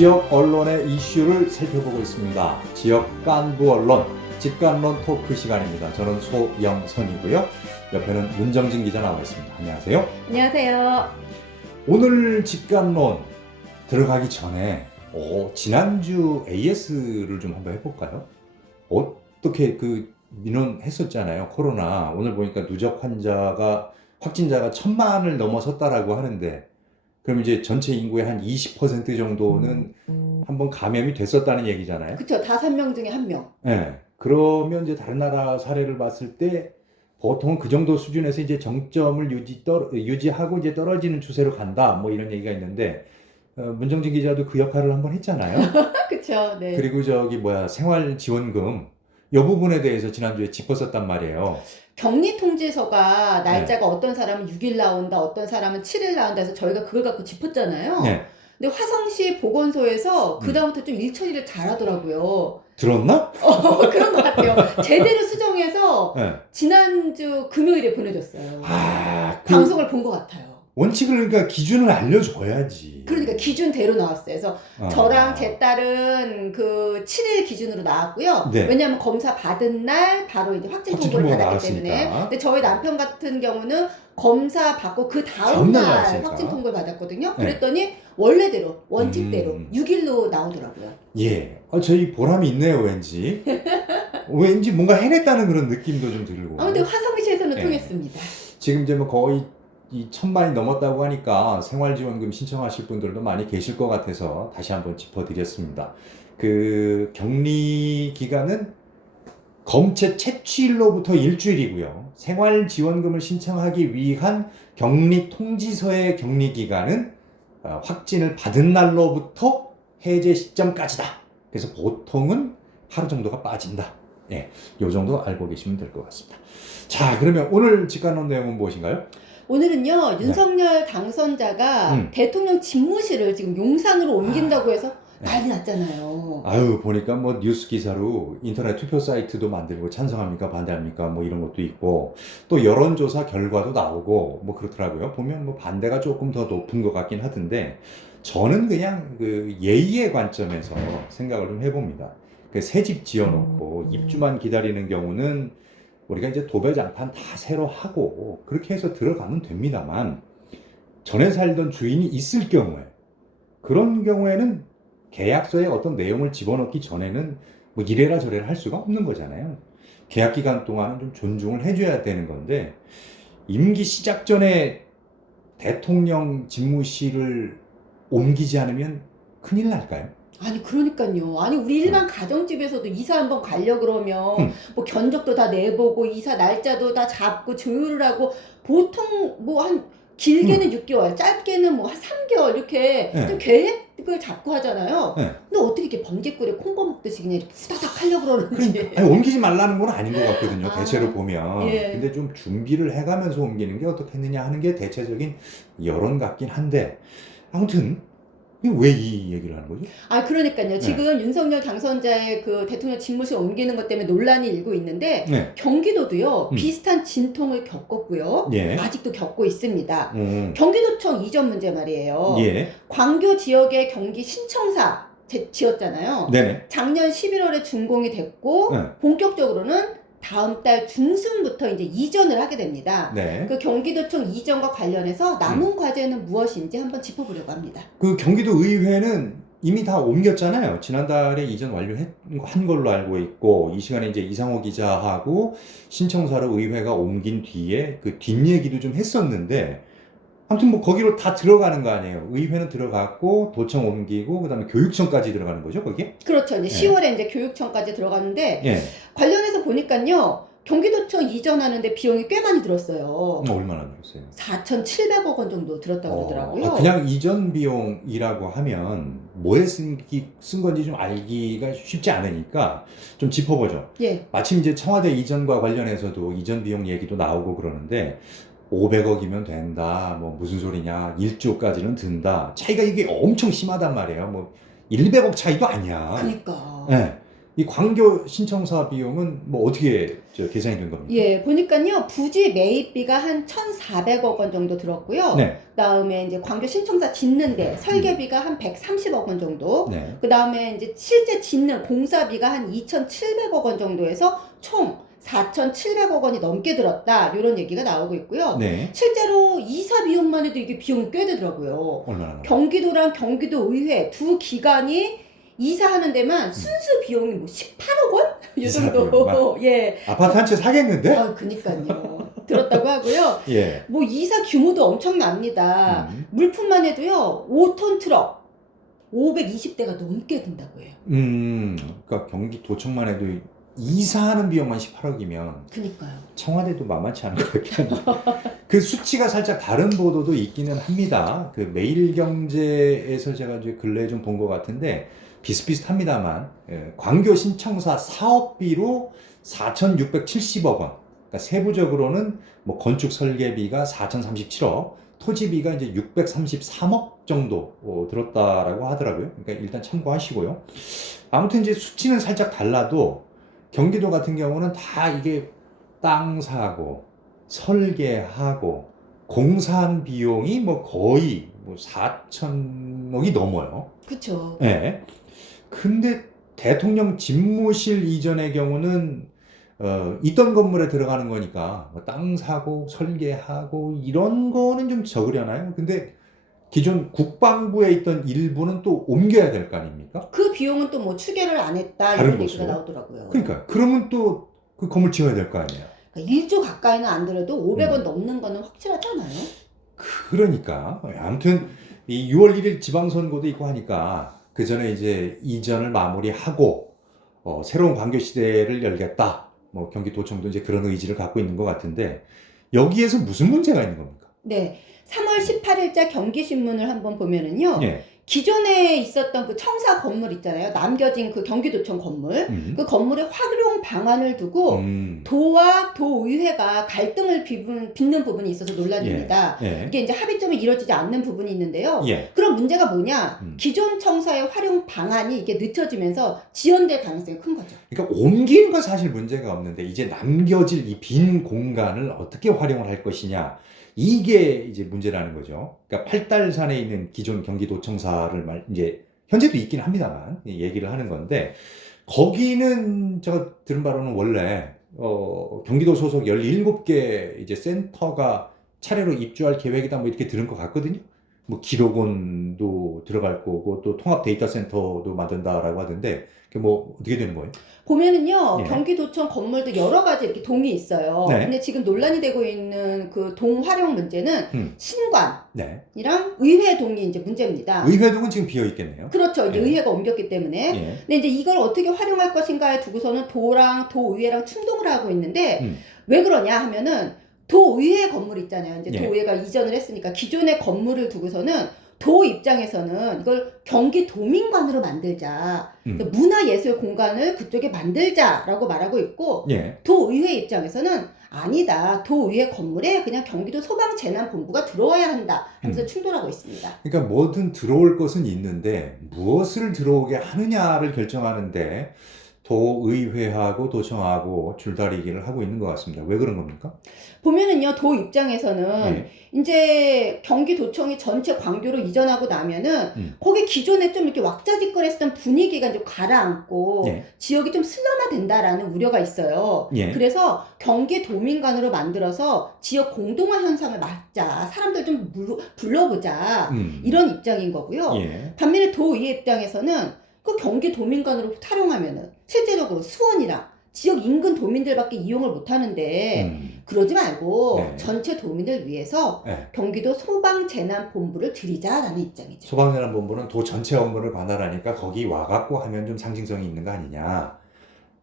지역 언론의 이슈를 살펴보고 있습니다. 지역 간부 언론, 직간론 토크 시간입니다. 저는 소영선이고요. 옆에는 문정진 기자 나와 있습니다. 안녕하세요. 안녕하세요. 오늘 직간론 들어가기 전에 지난주 AS를 좀 한번 해볼까요? 어떻게 민원했었잖아요. 코로나. 오늘 보니까 누적 확진자가 1000만을 넘어섰다라고 하는데, 그럼 이제 전체 인구의 한 20% 정도는 한번 감염이 됐었다는 얘기잖아요. 그쵸. 5명 중에 1명. 네. 그러면 이제 다른 나라 사례를 봤을 때 보통 그 정도 수준에서 이제 정점을 유지하고 이제 떨어지는 추세로 간다. 뭐 이런 얘기가 있는데, 문정진 기자도 그 역할을 한번 했잖아요. 그쵸. 네. 그리고 생활지원금 이 부분에 대해서 지난주에 짚었었단 말이에요. 격리 통지서가 날짜가 어떤 사람은 6일 나온다, 어떤 사람은 7일 나온다 해서 저희가 그걸 갖고 짚었잖아요. 네. 근데 화성시 보건소에서 그다음부터 좀 일 처리를 잘하더라고요. 들었나? 그런 것 같아요. 제대로 수정해서 네. 지난주 금요일에 보내줬어요. 방송을 본 것 같아요. 원칙을 그러니까 기준을 알려줘야지. 그러니까 기준대로 나왔어요. 그래서 저랑 제 딸은 그 7일 기준으로 나왔고요. 네. 왜냐하면 검사 받은 날 바로 이제 확진 통보를 받았기 때문에. 근데 저희 남편 같은 경우는 검사 받고 그 다음 날 확진 통보를 받았거든요. 그랬더니 원래대로 원칙대로 6일로 나오더라고요. 예, 저희 보람이 있네요, 왠지. 왠지 뭔가 해냈다는 그런 느낌도 좀 들고. 근데 화성시에서는 통했습니다. 지금 이제 뭐 거의 이 1000만이 넘었다고 하니까 생활지원금 신청하실 분들도 많이 계실 것 같아서 다시 한번 짚어드렸습니다. 그 격리 기간은 검체 채취일로부터 일주일이고요. 생활지원금을 신청하기 위한 격리 통지서의 격리 기간은 확진을 받은 날로부터 해제 시점까지다. 그래서 보통은 하루 정도가 빠진다. 예, 요 정도 알고 계시면 될 것 같습니다. 자, 그러면 오늘 직간론 내용은 무엇인가요? 오늘은요, 윤석열 당선자가 대통령 집무실을 지금 용산으로 옮긴다고 해서 난리 났잖아요. 보니까 뭐 뉴스 기사로 인터넷 투표 사이트도 만들고 찬성합니까, 반대합니까, 뭐 이런 것도 있고, 또 여론조사 결과도 나오고, 뭐 그렇더라고요. 보면 뭐 반대가 조금 더 높은 것 같긴 하던데, 저는 그냥 그 예의의 관점에서 생각을 좀 해봅니다. 새 집 지어놓고 입주만 기다리는 경우는 우리가 이제 도배장판 다 새로 하고 그렇게 해서 들어가면 됩니다만, 전에 살던 주인이 있을 경우에, 그런 경우에는 계약서에 어떤 내용을 집어넣기 전에는 뭐 이래라 저래라 할 수가 없는 거잖아요. 계약 기간 동안은 좀 존중을 해줘야 되는 건데, 임기 시작 전에 대통령 집무실을 옮기지 않으면 큰일 날까요? 아니 그러니까요. 아니 우리 일반 가정집에서도 이사 한번 가려고 그러면 뭐 견적도 다 내보고 이사 날짜도 다 잡고 조율을 하고, 보통 뭐 한 길게는 6개월, 짧게는 뭐 한 3개월 이렇게 좀 계획을 잡고 하잖아요. 근데 어떻게 이렇게 번개꿀에 콩고 먹듯이 그냥 이렇게 후다닥 하려고 그러는지. 옮기지 말라는 건 아닌 것 같거든요. 대체로 보면. 예. 근데 좀 준비를 해가면서 옮기는 게 어떻겠느냐 하는 게 대체적인 여론 같긴 한데, 아무튼 왜 이 얘기를 하는 거죠? 그러니까요. 지금 윤석열 당선자의 그 대통령 집무실 옮기는 것 때문에 논란이 일고 있는데, 경기도도요, 비슷한 진통을 겪었고요. 아직도 겪고 있습니다. 경기도청 이전 문제 말이에요. 광교 지역의 경기 신청사 지었잖아요. 작년 11월에 준공이 됐고, 본격적으로는 다음 달 중순부터 이제 이전을 하게 됩니다. 그 경기도청 이전과 관련해서 남은 과제는 무엇인지 한번 짚어보려고 합니다. 그 경기도 의회는 이미 다 옮겼잖아요. 지난달에 이전 완료한 걸로 알고 있고, 이 시간에 이제 이상호 기자하고 신청사로 의회가 옮긴 뒤에 그 뒷얘기도 좀 했었는데, 아무튼 뭐 거기로 다 들어가는 거 아니에요. 의회는 들어갔고, 도청 옮기고, 그다음에 교육청까지 들어가는 거죠, 거기? 그렇죠. 이제 10월에 이제 교육청까지 들어가는데, 관련해서 보니까요, 경기도청 이전하는데 비용이 꽤 많이 들었어요. 얼마나 들었어요? 4,700억 원 정도 들었다고 그러더라고요. 그냥 이전 비용이라고 하면 뭐에 쓴 건지 좀 알기가 쉽지 않으니까 좀 짚어보죠. 마침 이제 청와대 이전과 관련해서도 이전 비용 얘기도 나오고 그러는데, 500억이면 된다, 뭐 무슨 소리냐, 1조까지는 든다. 차이가 이게 엄청 심하단 말이에요. 뭐 100억 차이도 아니야. 그러니까. 이 광교 신청사 비용은 뭐 어떻게 계산이 된 겁니까? 예, 보니까요, 부지 매입비가 한 1,400억 원 정도 들었고요. 네. 그다음에 이제 광교 신청사 짓는데 설계비가 한 130억 원 정도. 네. 그다음에 이제 실제 짓는 공사비가 한 2,700억 원 정도에서 총 4,700억 원이 넘게 들었다. 이런 얘기가 나오고 있고요. 네. 실제로 이사 비용만 해도 이게 비용이 꽤 되더라고요. 얼마나? 경기도랑 경기도의회 두 기관이 이사하는 데만 순수 비용이 뭐 18억 원? 이 이사 정도. 비용만? 예. 아파트 한 채 사겠는데? 아, 그니까요. 들었다고 하고요. 예. 뭐 이사 규모도 엄청납니다. 물품만 해도요, 5톤 트럭 520대가 넘게 든다고 해요. 그러니까 경기도청만 해도 이사하는 비용만 18억이면 그니까요. 청와대도 만만치 않은 것 같긴 한데 그 수치가 살짝 다른 보도도 있기는 합니다. 그 매일경제에서 제가 이제 근래에 좀 본 것 같은데 비슷비슷합니다만 광교 신청사 사업비로 4,670억 원. 그러니까 세부적으로는 뭐 건축 설계비가 4,037억, 토지비가 이제 633억 정도 들었다라고 하더라고요. 그러니까 일단 참고하시고요. 아무튼 이제 수치는 살짝 달라도 경기도 같은 경우는 다 이게 땅 사고 설계하고 공사한 비용이 뭐 거의 뭐 4천억이 넘어요. 그쵸. 예. 근데 대통령 집무실 이전의 경우는 있던 건물에 들어가는 거니까 뭐땅 사고 설계하고 이런 거는 좀 적으려나요? 근데 기존 국방부에 있던 일부는 또 옮겨야 될 거 아닙니까? 그 비용은 또 뭐 추계를 안 했다 다른 이런 얘기가 곳으로? 나오더라고요. 그러니까 그러면 또 그 건물 지어야 될 거 아니에요? 그러니까 1조 가까이는 안 들어도 500원 넘는 거는 확실하잖아요. 그러니까 아무튼 이 6월 1일 지방선거도 있고 하니까 그 전에 이제 이전을 마무리하고 새로운 광교 시대를 열겠다. 뭐 경기도청도 이제 그런 의지를 갖고 있는 것 같은데 여기에서 무슨 문제가 있는 겁니까? 네. 3월 18일자 경기신문을 한번 보면은요. 예. 기존에 있었던 그 청사 건물 있잖아요. 남겨진 그 경기도청 건물. 그 건물의 활용 방안을 두고 도와 도의회가 갈등을 빚는 부분이 있어서 논란입니다. 예. 이게 이제 합의점이 이루어지지 않는 부분이 있는데요. 예. 그런 문제가 뭐냐? 기존 청사의 활용 방안이 이게 늦춰지면서 지연될 가능성이 큰 거죠. 그러니까 옮기는 건 사실 문제가 없는데 이제 남겨질 이 빈 공간을 어떻게 활용을 할 것이냐. 이게 이제 문제라는 거죠. 그러니까 팔달산에 있는 기존 경기도청사를 이제 현재도 있긴 합니다만 얘기를 하는 건데 거기는 제가 들은 바로는 원래 경기도 소속 17개 이제 센터가 차례로 입주할 계획이다 뭐 이렇게 들은 것 같거든요. 뭐 기록원도 들어갈 거고 또 통합 데이터 센터도 만든다라고 하던데 그게 뭐 어떻게 되는 거예요? 보면은요, 예. 경기도청 건물도 여러 가지 이렇게 동이 있어요. 네. 근데 지금 논란이 되고 있는 그 동 활용 문제는 신관이랑 네. 의회 동이 이제 문제입니다. 의회동은 지금 비어 있겠네요. 그렇죠. 이제 예. 의회가 옮겼기 때문에. 예. 근데 이제 이걸 어떻게 활용할 것인가에 두고서는 도랑 도의회랑 충동을 하고 있는데 왜 그러냐 하면은 도의회 건물 있잖아요. 이제 예. 도의회가 이전을 했으니까 기존의 건물을 두고서는 도 입장에서는 이걸 경기도민관으로 만들자. 그러니까 문화예술 공간을 그쪽에 만들자라고 말하고 있고 예. 도의회 입장에서는 아니다. 도의회 건물에 그냥 경기도 소방재난본부가 들어와야 한다 하면서 충돌하고 있습니다. 그러니까 뭐든 들어올 것은 있는데 무엇을 들어오게 하느냐를 결정하는데 도의회하고 도청하고 줄다리기를 하고 있는 것 같습니다. 왜 그런 겁니까? 보면은요, 도 입장에서는 네. 이제 경기도청이 전체 광교로 이전하고 나면은 거기 기존에 좀 이렇게 왁자지껄했던 분위기가 좀 가라앉고 예. 지역이 좀 슬럼화된다라는 우려가 있어요. 예. 그래서 경기도민관으로 만들어서 지역 공동화 현상을 막자, 사람들 좀 불러보자 이런 입장인 거고요. 예. 반면에 도의회 입장에서는 그 경기도민관으로 활용하면은 실제적으로 수원이랑 지역 인근 도민들밖에 이용을 못 하는데 그러지 말고 네. 전체 도민을 위해서 네. 경기도 소방재난본부를 드리자라는 입장이죠. 소방재난본부는 도 전체 업무를 관할하니까 거기 와갖고 하면 좀 상징성이 있는 거 아니냐.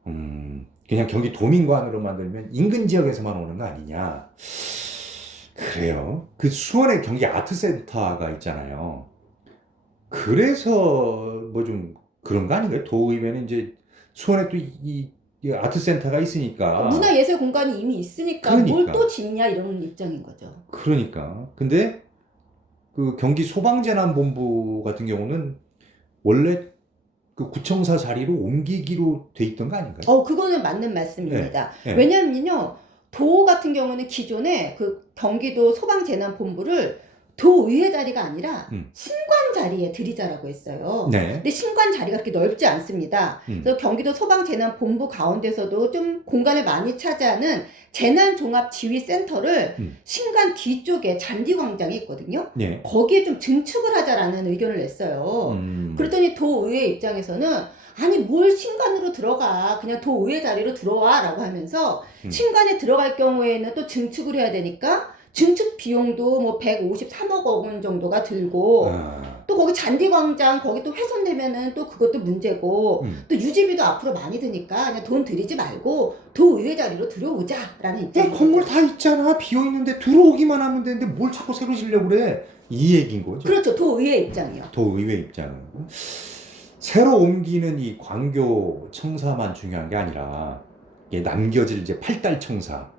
그냥 경기 도민관으로 만들면 인근 지역에서만 오는 거 아니냐. 그래요. 그 수원에 경기 아트센터가 있잖아요. 그래서 뭐 좀 그런 거 아닌가요? 도의회는 이제 수원에 또 이 아트센터가 있으니까. 문화예술 공간이 이미 있으니까 그러니까. 뭘 또 짓냐 이런 입장인 거죠. 그러니까. 근데 그 경기 소방재난본부 같은 경우는 원래 그 구청사 자리로 옮기기로 돼 있던 거 아닌가요? 그거는 맞는 말씀입니다. 네. 왜냐면요, 도 같은 경우는 기존에 그 경기도 소방재난본부를 도의회 자리가 아니라 신관 자리에 들이자라고 했어요. 네. 근데 신관 자리가 그렇게 넓지 않습니다. 그래서 경기도 소방재난본부 가운데서도 좀 공간을 많이 차지하는 재난종합지휘센터를 신관 뒤쪽에 잔디광장이 있거든요. 네. 거기에 좀 증축을 하자라는 의견을 냈어요. 그랬더니 도의회 입장에서는 아니 뭘 신관으로 들어가, 그냥 도의회 자리로 들어와 라고 하면서 신관에 들어갈 경우에는 또 증축을 해야 되니까 증축 비용도 뭐 153억 원 정도가 들고 또 거기 잔디광장 거기 또 훼손되면은 또 그것도 문제고 또 유지비도 앞으로 많이 드니까 그냥 돈 들이지 말고 도의회 자리로 들어오자라는 입장이에요. 건물 다 있잖아. 비어있는데 들어오기만 하면 되는데 뭘 자꾸 새로 지려고 그래. 이 얘기인 거죠. 그렇죠. 도의회 입장이요. 도의회 입장은. 새로 옮기는 이 광교 청사만 중요한 게 아니라 이게 남겨질 이제 8달 청사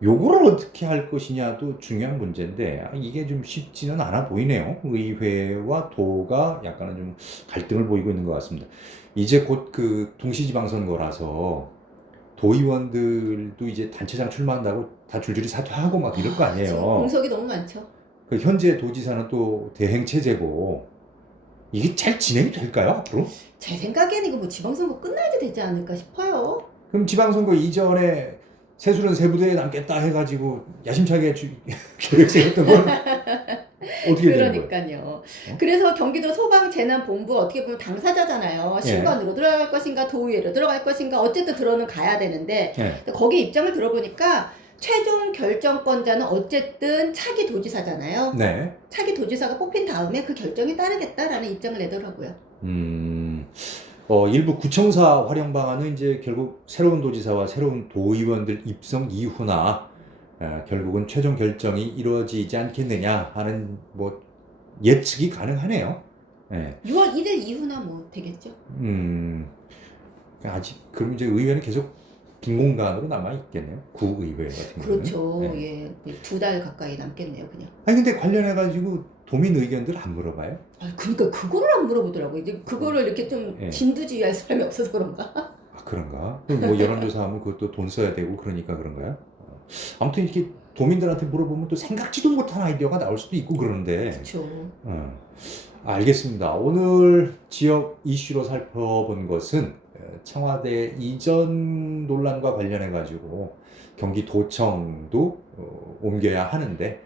요거를 어떻게 할 것이냐도 중요한 문제인데 이게 좀 쉽지는 않아 보이네요. 의회와 도가 약간은 좀 갈등을 보이고 있는 것 같습니다. 이제 곧 그 동시지방선거라서 도의원들도 이제 단체장 출마한다고 다 줄줄이 사퇴하고 막 이럴 거 아니에요. 지금 공석이 너무 많죠. 그 현재 도지사는 또 대행체제고 이게 잘 진행이 될까요, 앞으로? 제 생각에는 이거 뭐 지방선거 끝나야 되지 않을까 싶어요. 그럼 지방선거 이전에 세술은 세부대에 남겠다 해가지고 야심차게 계획 세웠던 건 어떻게 되는 거예요? 그러니까요. 그래서 경기도 소방재난본부 어떻게 보면 당사자잖아요. 신관으로 들어갈 것인가 도의회로 들어갈 것인가 어쨌든 들어는 가야 되는데 거기 입장을 들어보니까 최종 결정권자는 어쨌든 차기 도지사잖아요. 네. 차기 도지사가 뽑힌 다음에 그 결정에 따르겠다라는 입장을 내더라고요. 일부 구청사 활용 방안은 이제 결국 새로운 도지사와 새로운 도의원들 입성 이후나 결국은 최종 결정이 이루어지지 않겠느냐 하는 뭐 예측이 가능하네요. 네. 6월 1일 이후나 뭐 되겠죠. 아직 그럼 이제 의회는 계속 빈 공간으로 남아 있겠네요. 구의회 같은 경우는. 그렇죠. 예, 2달 가까이 남겠네요, 그냥. 아니 근데 관련해 가지고 도민 의견들 안 물어봐요? 그러니까 그거를 안 물어보더라고요. 이제 그거를 이렇게 좀 진두지휘할 사람이 없어서 그런가? 그런가? 뭐 여론조사하면 그것도 돈 써야 되고 그러니까 그런가요? 아무튼 이렇게 도민들한테 물어보면 또 생각지도 못한 아이디어가 나올 수도 있고 그러는데. 그렇죠. 알겠습니다. 오늘 지역 이슈로 살펴본 것은 청와대 이전 논란과 관련해 가지고 경기도청도 옮겨야 하는데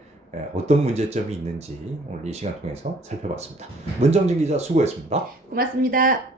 어떤 문제점이 있는지 오늘 이 시간 통해서 살펴봤습니다. 문정진 기자 수고했습니다. 고맙습니다.